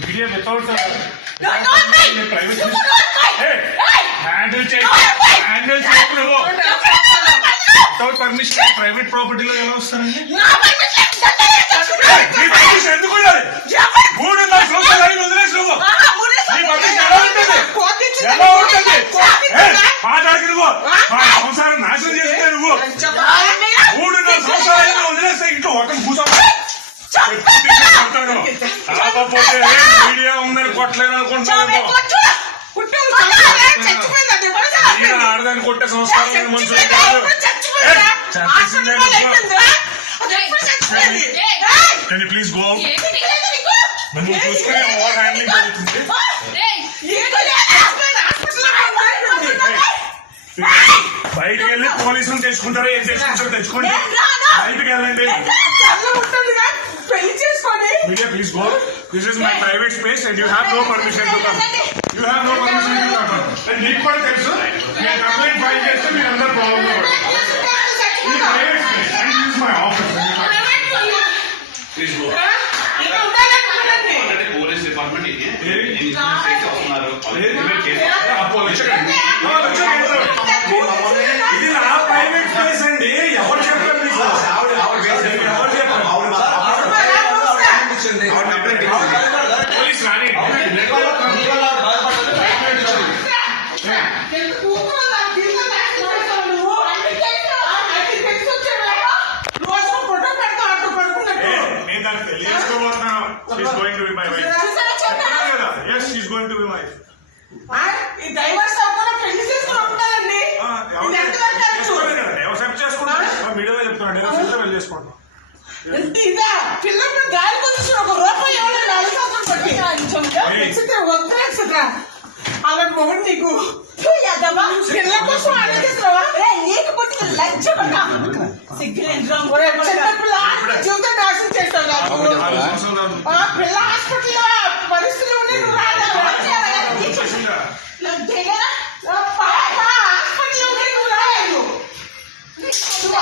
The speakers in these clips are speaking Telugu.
Media without private handle check without permission private property lo ela vastaranడి ఎందుకు మూడు నా సోషల్ లైన్ వదిలేసి నువ్వు నీ పబ్లిక్ ఎలా ఉంటుంది మాట్లాడికి నువ్వు సంసారం నాశనం చేస్తే నువ్వు మూడు నా సోషల్ లైన్ వదిలేస్తే ఇంట్లో ఒకరిని కూర్చోపోతే మీడియా ఉందని కొట్టలేదు అనుకుంటున్నాను ఆడదాన్ని కొట్టే సంస్కారం మనుషులు కాదు. Can you please go out? నువ్వు చూసుకునే ఓవర్ హ్యాండ్లింగ్ జరుగుతుంది. బయటికి వెళ్ళి పోలీసులు తెచ్చుకుంటారా ఏం తెచ్చుకుంటారో తెచ్చుకోండి. బయటికి వెళ్ళండి. Media, please go. This is my private space and you have no permission to come. You have no permission to come. And need for తెలుసు నేను కంప్లైంట్ ఫైల్ చేస్తే మీరు అందరూ ప్రాబ్లం ఇది private space and this is my office. Please go. Police department ఇది ఇది నా ప్రైవేట్ స్పేస్ అండి. ఎవరు చెప్పారు మీకు? పోలీస్ రాని నేను దానికి తెలియజేసుకోబోతున్నాను. She's going to be my wife. Yes, she's going to be my wife. ఎవరు చేసుకుంటారు? మీడియాలో చెప్తున్నాను. వెళ్ళి చేసుకుంటాం. పిల్లలు గాలి కొంచెం ఒక రూపాయి అలా మొగుడు నీకు పిల్లల కోసం ఆలోచిస్తున్నావా? నీకు పుట్టిన లజ్జ జీవితం నాశనం చేస్తావు. నాకు పిల్ల హాస్పిటల్లో పరిస్థితులు ఉంటే నువ్వు హాస్పిటల్లో ఉంటే నువ్వు రాలేదు. నువ్వు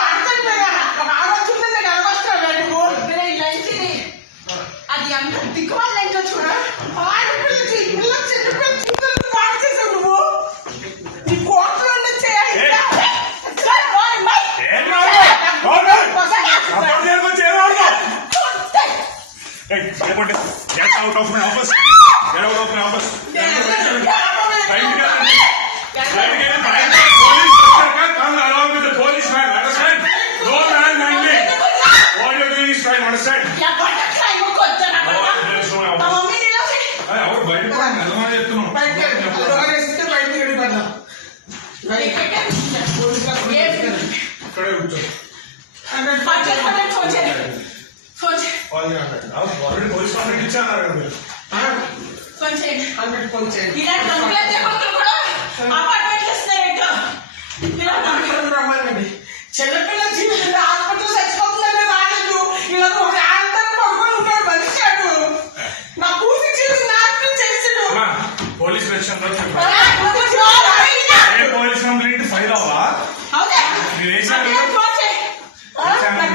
ఆలోచించే అది అంత దిక్కుమాలి ఏంటో చూడ ఆడపిల్లకి పిల్ల చిన్న పిల్లలు పాడు చేసావు నువ్వు. నీ కోర్టులో చేయాలి. Get out of my office. Get out of my office. Come along with the policeman. Understand? No man handling. All you're doing is crime. Understand? చిన్నపిల్ల జీవితంలో హాస్పిటల్ చచ్చిపోతుందని రాలేదు. ఇలా ఆడతాను పడుకొని ఉంటాడు మనిషాడు. నా పూర్తి జీవితం నాశనం చేసాడు. Police station police complaint file అవ్వా?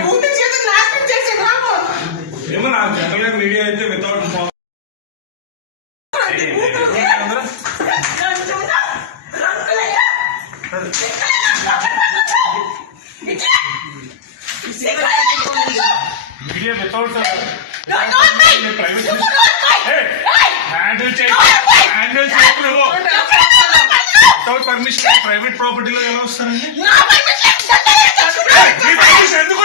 పూర్తి జీవితం నాశనం చేసాడు. నాకు ఏమో నాకు జనరల్ మీడియా అయితే without media without private handle చేయ వితౌట్ పర్మిషన్ ప్రైవేట్ ప్రాపర్టీలో ఎలా వస్తారండి? ఎందుకు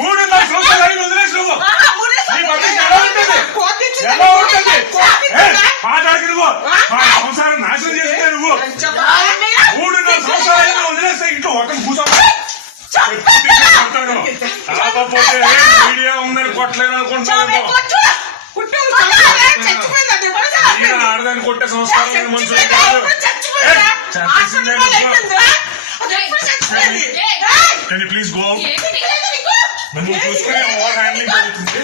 మూడు నా సోషల్ లైన్ వదిలేసి నువ్వు నీ పబ్లిక్ ఎలా ఉంటుంది మాట్లాడికి నువ్వు సంసారం నాశనం చేస్తే నువ్వు మూడు నా సోషల్ లైన్ వదిలేస్తే ఇంట్లో ఒకరిని కూర్చోపోతే మీడియా ఉందని కొట్టలేదు అనుకుంటున్నాను. ఆడదాన్ని కొట్టే సంస్కారం మనుషులు కాదు. Can you please go out? నువ్వు చూసుకునే ఓవర్ హ్యాండ్లింగ్ జరుగుతుంది.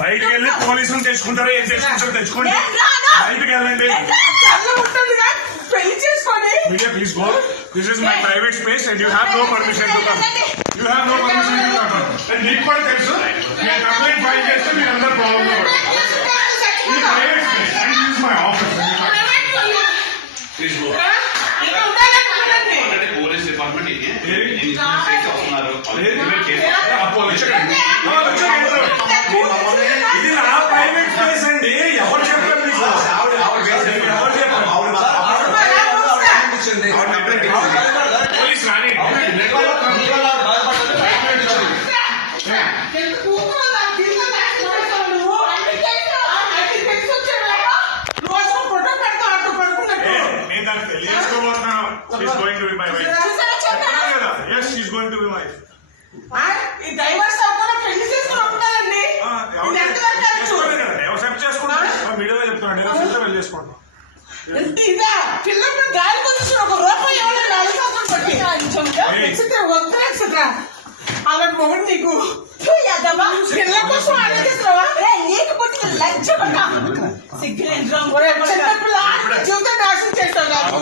బయటికి వెళ్ళి పోలీసులు చేసుకుంటారో ఏం చేసుకుంటారో తెచ్చుకోండి. నేను రాను. బయటికి వెళ్ళండి. కళ్ళు ఉంటుందిగా పెళ్లి చేసుకొని Media, please go. This is my private space and you have no permission to come. You have no permission to come. And మీకు కూడా తెలుసు నేను కంప్లైంట్ ఫైల్ చేస్తే మీరు అందరూ ప్రాబ్లం ఇది private space and this is my office. Please go. ఇక్కడ ఉండాలనుకున్నానండి. ఆల్రెడీ పోలీస్ డిపార్ట్మెంట్ ఇది ఏది? వస్తున్నారు. ఇది నా ప్రైవేట్ స్పేస్ అండి. ఎవరు చెప్పారు మీకు? ఎవరు చెప్పారు? పోలీస్ రాని నేను దాన్ని పెళ్లి చేసుకోబోతున్నాను. She's going to be my wife. Yes, she's going to be my wife. ఈ డైవర్స్ అవ్వకుండా పెళ్లి చేసుకుని ఉండాలండి. ఇది ఎంతవరకు వచ్చు? ఎవరు చేసుకుంటారు? మీడియాలో చెప్తున్నాను. పెళ్లి చేసుకుంటాం. ఇదా పిల్లలు గాలి కొంచెం ఒక రూపాయి ఇవ్వలేదు 4 సంవత్సరం పట్టి వద్దా అలాంటి మొగుడు నీకు పిల్లల కోసం ఆలోచిస్తున్నావా? నీకు పుట్టిన లజ్జ చిన్నపిల్ల జీవితం నాశనం చేస్తావు నాకు.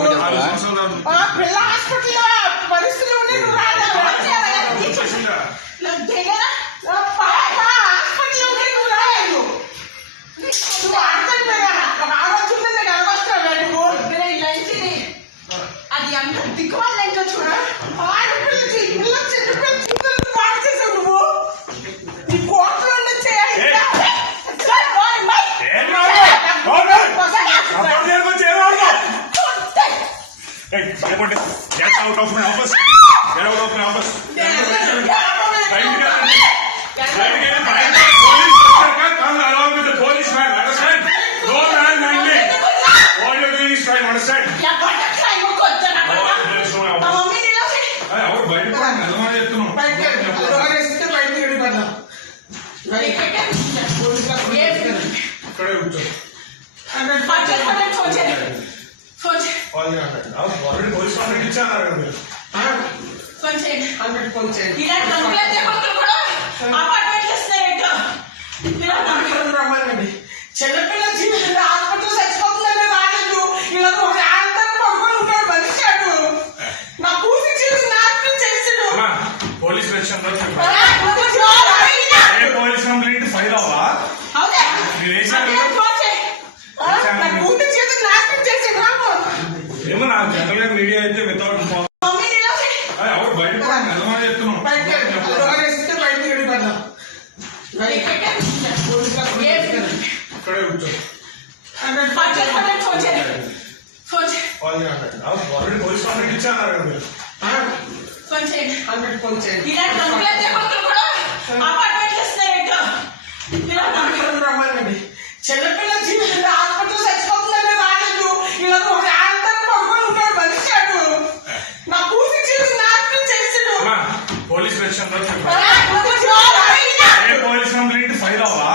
పిల్ల హాస్పిటల్లో పరిస్థితులు ఉండి నువ్వు హాస్పిటల్లో నువ్వు రాలేదు. నువ్వు ఆడతాడు ఒక ఆలోచన నేను అనవసరం నువ్వు అది అంత దిక్కుమాలంటో చూడ ఆడపిల్ల పిల్ల చిన్నపిల్ల జీవితాలను పాడు చేసావు నువ్వు. నీ కోట్లు చేయాలి. Get out of my office. Get out of my office. Come along with the policeman. Understand? No man kindly. All you're doing is crime. Understand? ఎవరు బయట నిజమని చెప్తున్నాం. ఇక్కడే కూర్చో. ఆల్రెడీ పోలీస్ వాళ్ళకి ఇచ్చారు కదా మీరు. చిన్నపిల్ల జీవితం హాస్పిటల్ చచ్చిపోతుందంటే రాలేదు. ఇలా ఆడతాను పడుకొని ఉంటాడు మనిషాడు. నా కూతురు జీవితం నాశనం చేసాడు. పోలీస్ స్టేషన్ లో పోలీస్ కంప్లైంట్ ఫైల్ అవ్వా? నా కూతురు జీవితం నాశనం చేసాడు. రాము ఏమో నా జనరల్ గా మీడియా అయితే వితౌట్ ఎవరు బయట నిజమని చెప్తున్నాం. ఇక్కడే కూర్చో. ఆల్రెడీ పోలీస్ వాళ్ళకి ఇచ్చారు కదా మీరు. చిన్నపిల్ల జీవితం హాస్పిటల్ చచ్చిపోతుందంటే రాలేదు. ఇలా ఆడతాను పడుకొని ఉంటాడు మనిషాడు. నా కూతురు జీవితం నాశనం చేసాడు. పోలీస్ స్టేషన్ లో పోలీస్ కంప్లైంట్ ఫైల్ అవ్వా?